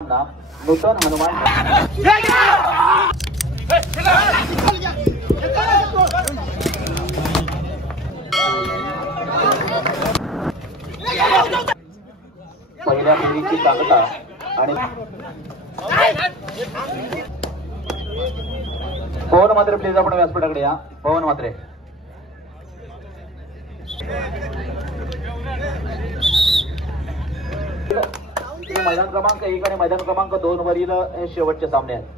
नूतन हनुमान पहिल्या फेरीची सांगता आणि पवन मात्रे प्लीज आपण व्यासपीठाकडे या. पवन मात्रे मैदान क्रमांक 1 आणि मैदान क्रमांक 2 वरील हे शेवटचे सामने आहेत.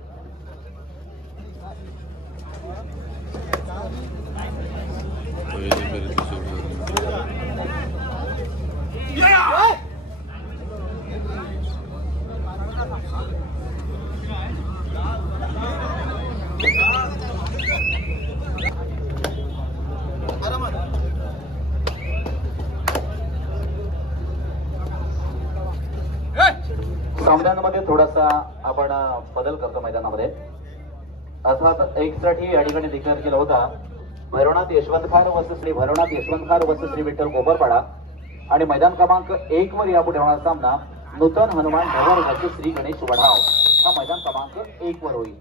सामन्यांमध्ये थोडासा आपण बदल करतो मैदानामध्ये. अर्थात एक साठी या ठिकाणी डिक्लेअर केला होता भैरवनाथ यशवंत खार वस श्री भैरवनाथ यशवंत खार वस श्री विठ्ठल कोपरपाडा आणि मैदान क्रमांक 1 वर यापुढे होणारा सामना नूतन हनुमान ढवर वस श्री गणेश वढाव हा मैदान क्रमांक 1 वर होईल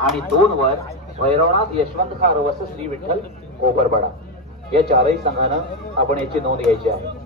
आणि 2 वर भैरवनाथ यशवंत खार वस श्री विठ्ठल कोपरपाडा या चारही संघानं आपण याची नोंद घ्यायची आहे.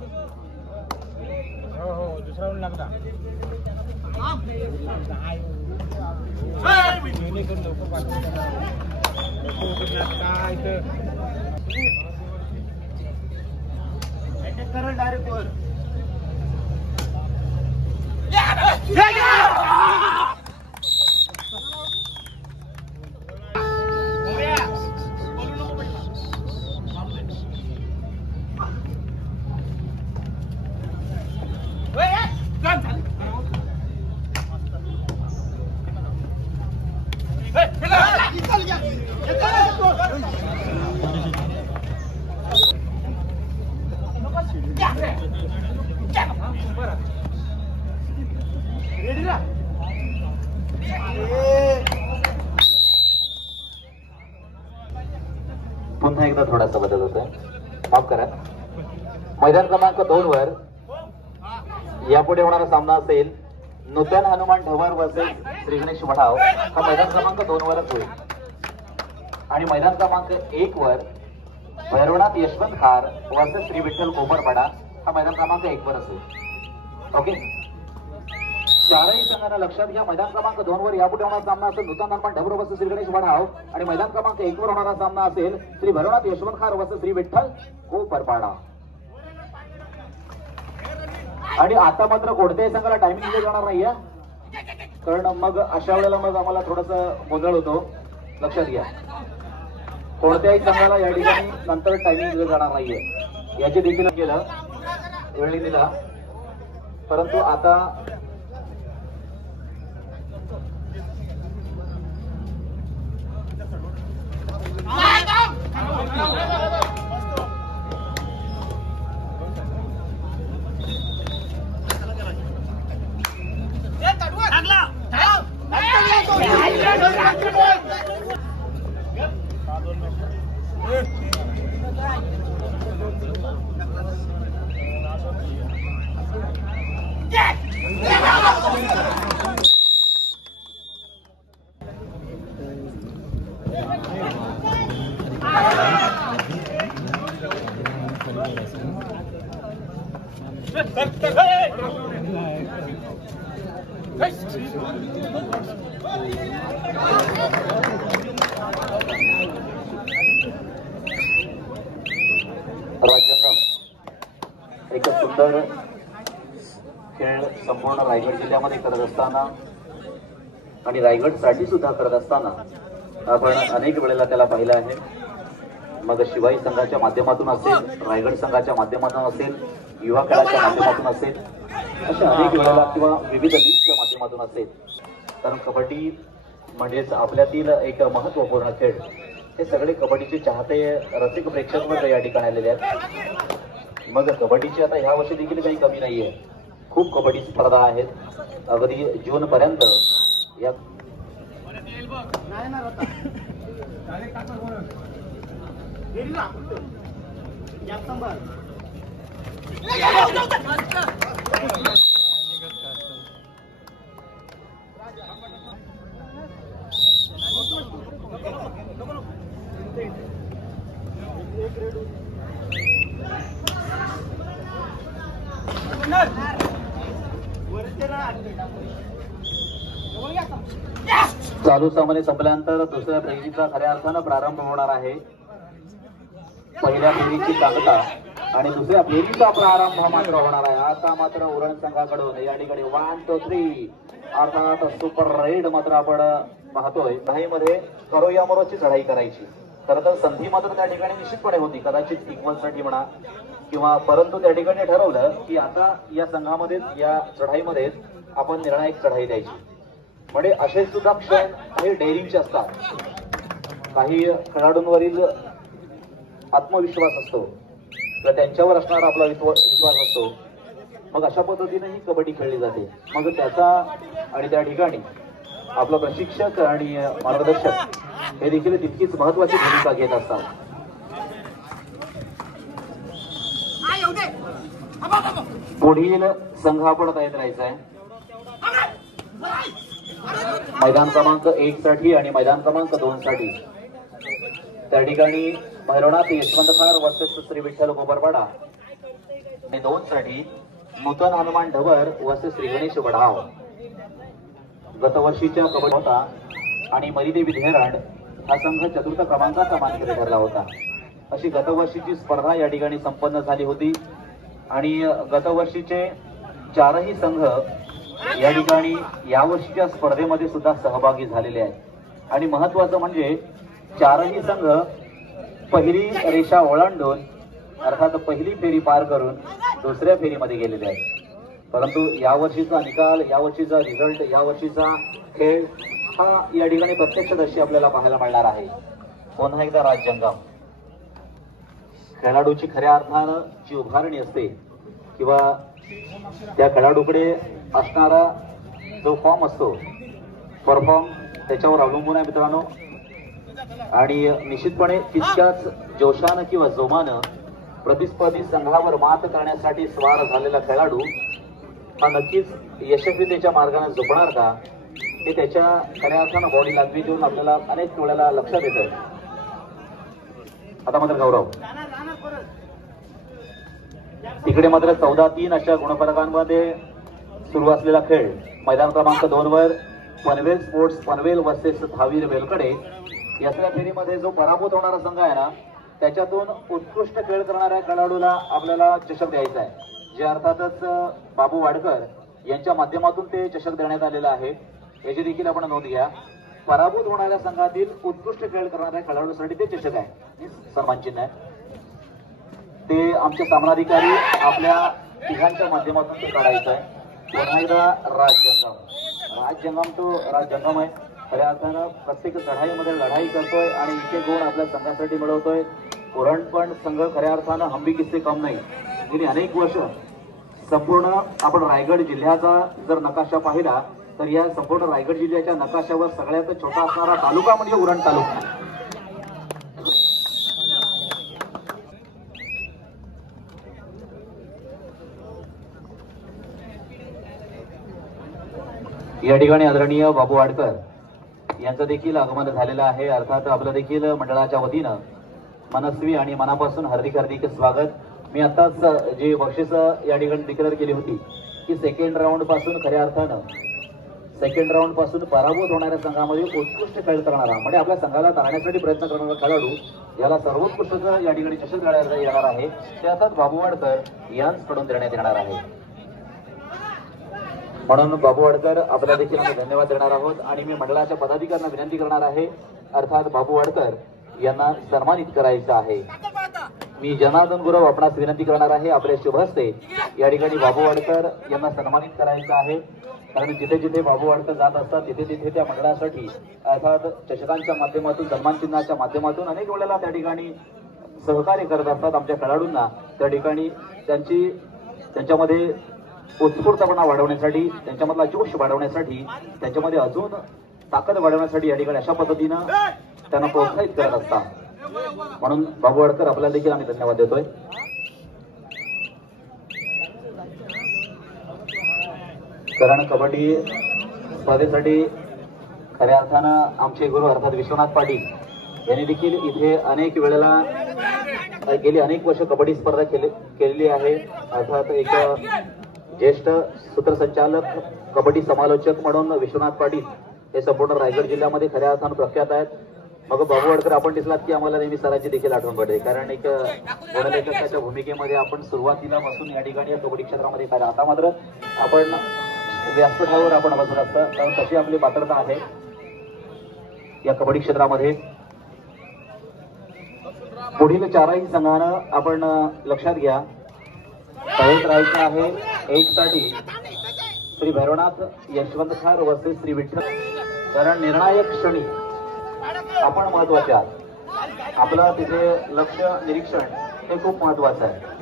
पुन्हा एकदा थोडासा बदल होतोय, माफ करा. मैदान क्रमांक 2 वर यापुढे होणारा सामना असेल नूतन हनुमान ढवर वर्सेस श्री गणेश वढाव हा मैदान क्रमांक 2 वरच होईल आणि मैदान क्रमांक 1 वर भैरवनाथ यशवंत खार वर्सेस श्री विठ्ठल कोपरपाडा हा मैदान क्रमांक 1 वर असेल. ओके, चारही संघांना लक्षात घ्या. मैदान क्रमांक 2 वर यापुढे होणारा सामना असेल नूतन हनुमान ढवर वर्सेस श्री गणेश वढाव आणि मैदान क्रमांक 1 वर होणारा सामना असेल श्री भैरवनाथ यशवंत खार वर्सेस श्री विठ्ठल कोपरपाडा. आणि आता मात्र कोणत्याही संघाला टायमिंग दिले जाणार नाहीये, कारण मग अशा वेळेला मग आम्हाला थोडस गोंधळ होतो. लक्षात घ्या, कोणत्याही संघाला या ठिकाणी नंतर टायमिंग दिलं जाणार नाहीये याची देखील केलं वेळ दिला, परंतु आता एक सुंदर खेळ संपूर्ण रायगड जिल्ह्यामध्ये करत असताना आणि रायगडसाठी सुद्धा करत असताना आपण अनेक वेळेला त्याला पाहिलं आहे. मग शिवाई संघाच्या माध्यमातून असेल, रायगड संघाच्या माध्यमातून असेल, युवा खेळाच्या माध्यमातून असेल, अशा अनेक वेळेला किंवा विविध लीगच्या माध्यमातून असेल. कारण कबड्डी म्हणजेच आपल्यातील एक महत्त्वपूर्ण खेळ. हे सगळे कबड्डीचे चाहते रसिक प्रेक्षक वर्ग या ठिकाणी आलेले आहेत. मग कबड्डीची आता ह्या वर्षी देखील काही कमी नाहीये, खूप कबड्डी स्पर्धा आहेत अगदी जून पर्यंत. या चालू सामने संपल्यानंतर दुसऱ्या फेरीचा खऱ्या अर्थानं प्रारंभ होणार आहे. पहिल्या फेरीची सांगता आणि दुसऱ्या फेरीचा प्रारंभ मात्र होणार आहे. आता मात्र उरण संघाकडून या ठिकाणी 1 2 3 अर्थात सुपर रेड मात्र आपण पाहतोय. मध्ये करो या मोरोची चढाई करायची. खरं तर संधी मात्र त्या ठिकाणी निश्चितपणे होती, कदाचित इक्वलसाठी म्हणा किंवा, परंतु त्या ठिकाणी ठरवलं की आता या संघामध्ये या चढाईमध्ये आपण निर्णायक चढाई द्यायची. म्हणजे असे सुद्धा क्षण काही डेअरिंगचे असतात. काही खेळाडूंवरील आत्मविश्वास असतो तर त्यांच्यावर असणारा आपला विश्वास असतो. मग अशा पद्धतीने ही कबड्डी खेळली जाते. मग त्याचा आणि त्या ठिकाणी आपला प्रशिक्षक आणि मार्गदर्शक हे देखील तितकीच महत्वाची भूमिका घेत असतात. पुढील संघ आपण तयार करायचा आहे मैदान क्रमांक 1 साठी आणि मैदान क्रमांक 2 साठी. त्या ठिकाणी भैरवनाथ यशवंत खार वर्सेस श्री विठ्ठल गोबरपाडा आणि 2 साठी नूतन हनुमान ढवर वर्सेस श्री गणेश वढाव. गतवर्षीच्या कबड्डी होता आणि मरीदेवी धेराड हा संघ 4था क्रमांकाचा मानकरी ठरला होता. अशी गतवर्षीची स्पर्धा या ठिकाणी संपन्न झाली होती आणि गतवर्षीचे 4ही संघ या ठिकाणी यावर्षीच्या स्पर्धेमध्ये सुद्धा सहभागी झालेले आहेत. आणि महत्वाचं म्हणजे 4ही संघ पहिली रेषा ओलांडून अर्थात पहिली फेरी पार करून दुसऱ्या फेरीमध्ये गेलेले आहेत. परंतु यावर्षीचा निकाल, यावर्षीचा रिझल्ट, यावर्षीचा खेळ हा या ठिकाणी प्रत्यक्षदर्शी आपल्याला पाहायला मिळणार आहे. पुन्हा एकदा राज्यंगम खेळाडूची खऱ्या अर्थानं जी उभारणी असते किंवा त्या खेळाडूकडे असणारा जो फॉर्म असतो, परफॉर्म त्याच्यावर अवलंबून आहे मित्रांनो. आणि निश्चितपणे तितक्याच जोशानं किंवा जोमानं प्रतिस्पर्धी संघावर मात करण्यासाठी स्वार झालेला खेळाडू हा नक्कीच यशस्वीतेच्या मार्गाने झुकणार का, हे त्याच्या खऱ्या अर्थानं बॉडी लँग्वेजवरून आपल्याला अनेक वेळेला लक्षात येतं. आता मात्र गौरव तिकडे मात्र 14-3 अशा गुणफलकांमध्ये सुरू असलेला खेळ. मैदान क्रमांक 2 वर पनवेल स्पोर्ट्स पनवेल वर्सेस धावीर वेलकडे. यासल्या फेरीमध्ये जो पराभूत होणारा संघ आहे ना, त्याच्यातून उत्कृष्ट खेळ करणाऱ्या खेळाडूला आपल्याला चषक द्यायचा आहे, जे अर्थातच बाबू वाडकर यांच्या माध्यमातून ते चषक देण्यात आलेला आहे. याची देखील आपण नोंद घ्या. पराभूत होणाऱ्या संघातील उत्कृष्ट खेळ करणाऱ्या खेळाडूसाठी ते चषक आहे, सन्मान चिन्ह आहे. ते आमचे सामनाधिकारी आपल्या तिघांच्या माध्यमातून ते काढायचं आहे. पुन्हा एकदा राजजंगम तो राजजंगम आहे. खऱ्या अर्थानं प्रत्येक चढाईमध्ये लढाई करतोय आणि इथे गुण आपल्या संघासाठी मिळवतोय. उरण पण संघ खऱ्या अर्थानं हंबी किस्से कम नाही. गेली अनेक वर्ष संपूर्ण आपण रायगड जिल्ह्याचा जर नकाशा पाहिला तर या संपूर्ण रायगड जिल्ह्याच्या नकाशावर सगळ्यात छोटा असणारा तालुका म्हणजे उरण तालुका. या ठिकाणी आदरणीय बाबू वाडकर यांचं देखील आगमन झालेलं आहे. अर्थात आपलं देखील मंडळाच्या वतीनं मनस्वी आणि मनापासून हार्दिक हार्दिक स्वागत. मी आताच जे बक्षीस या ठिकाणी डिक्लेअर केली होती की सेकंड राऊंड पासून पराभूत होणाऱ्या संघामध्ये उत्कृष्ट खेळ करणारा म्हणजे आपल्या संघाला तारण्यासाठी प्रयत्न करणारा खेळाडू याला सर्वोत्कृष्ट या ठिकाणी चषक देण्यात येणार आहे. ते अर्थात बाबू वाडकर यांकडून देण्यात येणार आहे. म्हणून बाबू वाडकर आपल्या देखील आम्ही धन्यवाद देणार आहोत. आणि मी मंडळाच्या पदाधिकाऱ्यांना विनंती करणार आहे, अर्थात बाबू वाडकर यांना सन्मानित करायचं आहे. मी जनार्दन गुरव आपणास विनंती करणार आहे, आपल्या शुभ हस्ते या ठिकाणी बाबू वाडकर यांना सन्मानित करायचं आहे. कारण जिथे जिथे बाबू वाडकर जात असतात तिथे तिथे त्या मंडळासाठी अर्थात चषकांच्या माध्यमातून, सन्मान चिन्हाच्या माध्यमातून अनेक वेळेला त्या ठिकाणी सहकार्य करत असतात आमच्या खेळाडूंना. त्या ठिकाणी त्यांच्यामध्ये उत्स्फूर्तपणा वाढवण्यासाठी, त्यांच्यामधला जोश वाढवण्यासाठी, त्यांच्यामध्ये अजून ताकद वाढवण्यासाठी या ठिकाणी अशा पद्धतीनं त्यांना प्रोत्साहित करत असतात. म्हणून बाबू वाडकर आपल्याला देखील आम्ही धन्यवाद देतोय. कारण कबड्डी स्पर्धेसाठी खऱ्या अर्थानं आमचे गुरु अर्थात विश्वनाथ पाटील यांनी देखील इथे अनेक वेळेला गेली अनेक वर्ष कबड्डी स्पर्धा केलेली आहे. अर्थात एक ज्येष्ठ सूत्रसंचालक कबड्डी समालोचक म्हणून विश्वनाथ पाटील हे संपूर्ण रायगड जिल्ह्यामध्ये खऱ्या अर्थानं प्रख्यात आहेत. मग बाबू वडकर आपण दिसलात की आम्हाला नेहमी सरांची देखील आठवण पडते, कारण एक गुणलेखकाच्या भूमिकेमध्ये आपण सुरुवातीला पासून या ठिकाणी कबड्डी क्षेत्रामध्ये काय. आता मात्र आपण व्यासपीठावर आपण बसत असता, कारण तशी आपली पात्रता आहे या कबड्डी क्षेत्रामध्ये. पुढील चारही संघानं आपण लक्षात घ्या, तयारीत राहायचं आहे. एक साठी श्री भैरवनाथ यशवंत खार वर्सेस श्री विठ्ठल, कारण निर्णायक क्षणी आपण महत्वाचे आहात. आपलं तिथे लक्ष निरीक्षण हे खूप महत्वाचं आहे.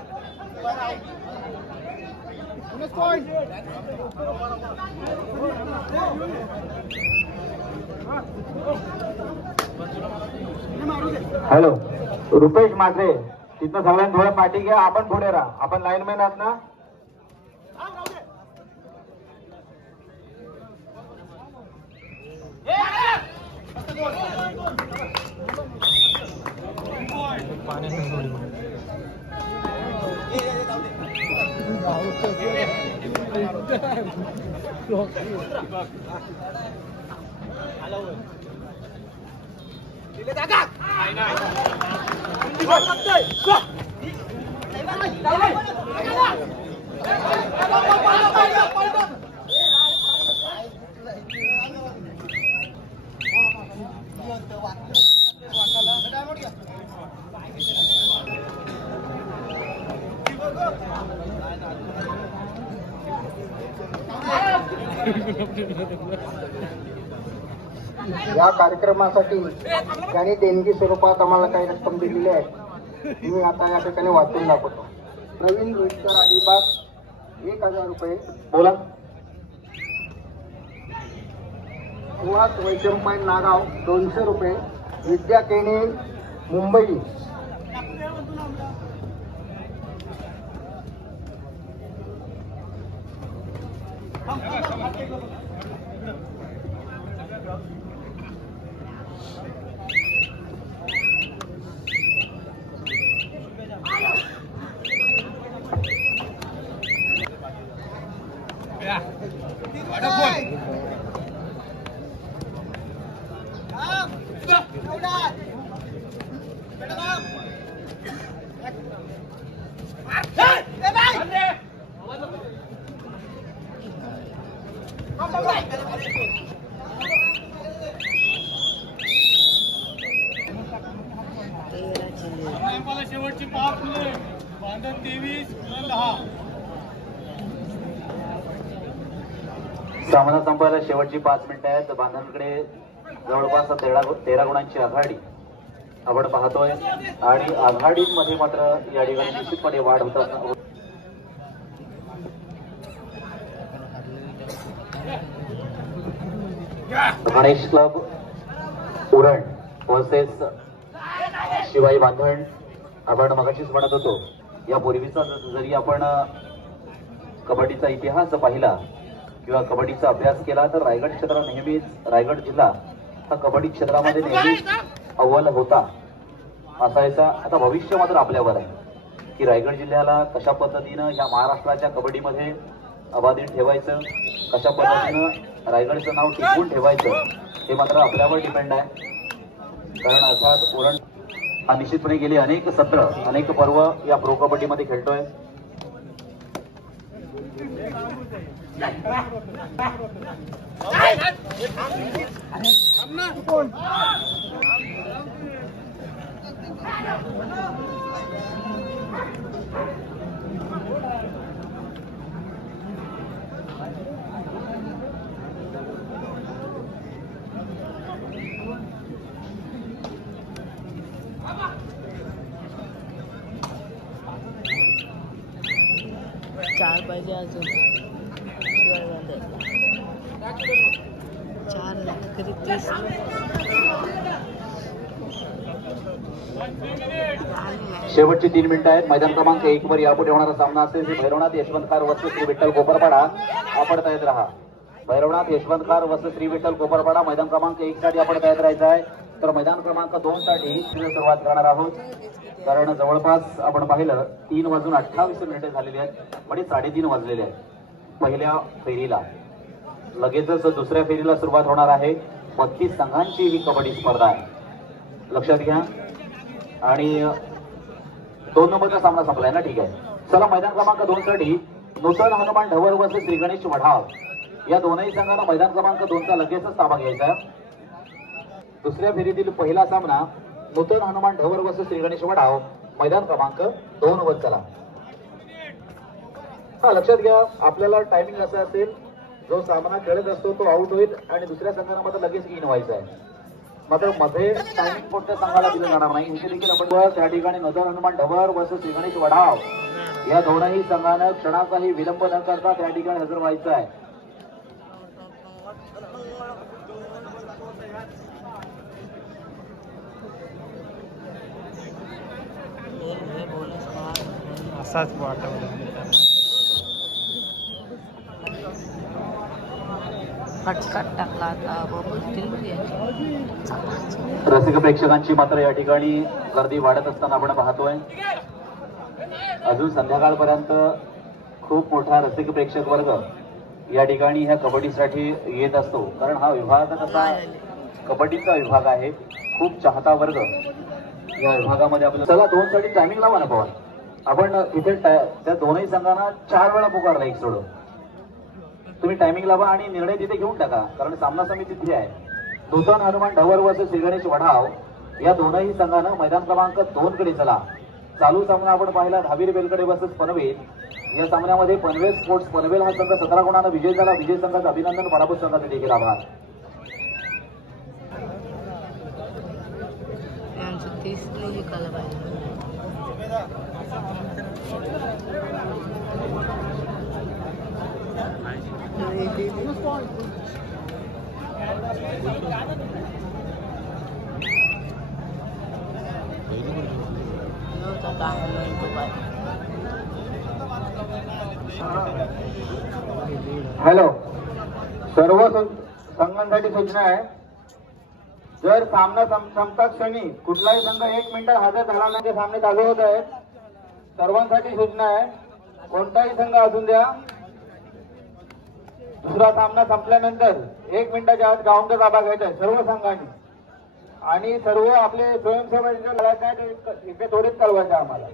हॅलो रुपेश मात्रे, तिथं सगळ्यांनी थोडं पाठी घ्या. आपण पुढे राहा, आपण लाईनमॅन आहात ना. या कार्यक्रमासाठी त्यांनी देणगी स्वरूपात आम्हाला काही रक्कम दिलेली आहे. मी आता या ठिकाणी वाचून दाखवतो. प्रवीण रोजकर अलिबाग 1000 रुपये. बोला. सुहास वैशंपाई नागाव 200 रुपये. विद्या केणी मुंबई शेवटची 5 मुले बांधण 23 10. सामना संपायला शेवटची 5 मिनिटं आहेत. बांधणकडे जवळपास 13 गुणांची आघाडी आपण पाहतोय, आणि आघाडीमध्ये मात्र या ठिकाणी निश्चितपणे वाढ होतात. Ganesh club Uran versus Shivai Bandhan. आपण मगाशीच म्हणत होतो, यापूर्वीचा जरी आपण कबड्डीचा इतिहास पाहिला किंवा कबड्डीचा अभ्यास केला तर रायगड क्षेत्र नेहमीच, रायगड जिल्हा हा कबड्डी क्षेत्रामध्ये नेहमीच अव्वल होता असायचा. आता भविष्य मात्र आपल्यावर आहे की रायगड जिल्ह्याला कशा पद्धतीनं या महाराष्ट्राच्या कबड्डीमध्ये अबाधित ठेवायचं, कशा पद्धतीनं रायगडचं नाव टिकवून ठेवायचं, हे मात्र आपल्यावर डिपेंड आहे. कारण अर्थात उरण हा निश्चितपणे गेली अनेक सत्र, अनेक पर्व या प्रो कबड्डीमध्ये खेळतोय. चार पाहिजे अजून 4 लाख कधी 30. शेवटची 3 मिनिटं आहेत. मैदान क्रमांक 1 वर यापुढे होणारा सामना असेल श्री भैरवनाथ यशवंतकार वर्सेस श्री विठ्ठल कोपरपाडा. आपण तयार राहा. भैरवनाथ यशवंतकार वर्सेस श्री विठ्ठल कोपरपाडा मैदान क्रमांक 1 साठी आपण तयार राहायचं आहे. तर मैदान क्रमांक 2 साठी सुरुवात करणार आहोत. कारण जवळपास आपण पाहिलं 3:28 मिनिटे झालेली आहेत म्हणजे 3:30 वाजलेले आहेत पहिल्या फेरीला. लगेचच दुसऱ्या फेरीला सुरुवात होणार आहे. 32 संघांची ही कबड्डी स्पर्धा आहे, लक्षात घ्या. आणि 2 नंबरचा सामना संपलाय ना, ठीक आहे. चला मैदान क्रमांक 2 साठी नूतन हनुमान ढवर वर्सेस श्री गणेश वढाव या दोनही संघांना मैदान क्रमांक 2 चा लगेचच ताबा घ्यायचा. दुसऱ्या फेरीतील पहिला सामना नूतन हनुमान ढवर वर्सेस श्री गणेश वढाव मैदान क्रमांक 2 वर. चला हा लक्षात घ्या, आपल्याला टायमिंग असं असेल, जो सामना खेळत असतो तो आउट होईल आणि दुसऱ्या संघाला मात्र लगेच इन व्हायचा आहे. मात्र मध्ये टायमिंग कोणत्या संघाला दिलं जाणार नाही. इथे देखील आपण त्या ठिकाणी नूतन हनुमान ढवर वर्सेस श्री गणेश वढाव या दोनही संघानं क्षणाचाही विलंब न करता त्या ठिकाणी हजर व्हायचं आहे. असाच वाटवलं फटकाट टाकला आता बोलतील. रसिक प्रेक्षकांची मात्र या ठिकाणी गर्दी वाढत असताना आपण पाहतोय. अजून संध्याकाळपर्यंत खूप मोठा रसिक प्रेक्षक वर्ग या ठिकाणी ह्या कबड्डीसाठी येत असतो. कारण हा विभाग तसा कबड्डीचा विभाग आहे. खूप चाहता वर्ग या विभागामध्ये आपल्याला. चला 2 साठी टायमिंग लावा ना पवन. आपण इथे त्या दोनही संघांना 4 वेळा पुकारला एक सोडून. तुम्ही टायमिंग लावा आणि निर्णय तिथे घेऊन टाका, कारण सामना समिती तिथे आहे. नूतन हनुमान ढवर वर्सेस श्री गणेश वढाव या दोनही संघानं मैदान क्रमांक 2 कडे चला. चालू सामना आपण पाहिला धावीर बेलकडे वर्सेस पनवेल. या सामन्यामध्ये पनवेल स्पोर्ट्स पनवेल हा संघ 17 गुणांना विजय झाला. विजय संघाचं अभिनंदन, पराभूत संघाचे देखील आभार. 30 ने जिंकलं पाहिजे. हॅलो, सर्व संघांसाठी सूचना आहे. जर सामना संपता क्षणी कुठलाही संघ 1 मिनिटात हजर झाला नाही, सामने चालू होत आहेत. सर्वांसाठी सूचना आहे, कोणताही संघ असून द्या, दुसरा सामना संपल्यानंतर 1 मिनिटाच्या आत ग्राउंडचा ताबा घ्यायचा आहे सर्व संघांनी. आणि सर्व आपले स्वयंसेवक इथे त्वरित कळवायचे आम्हाला.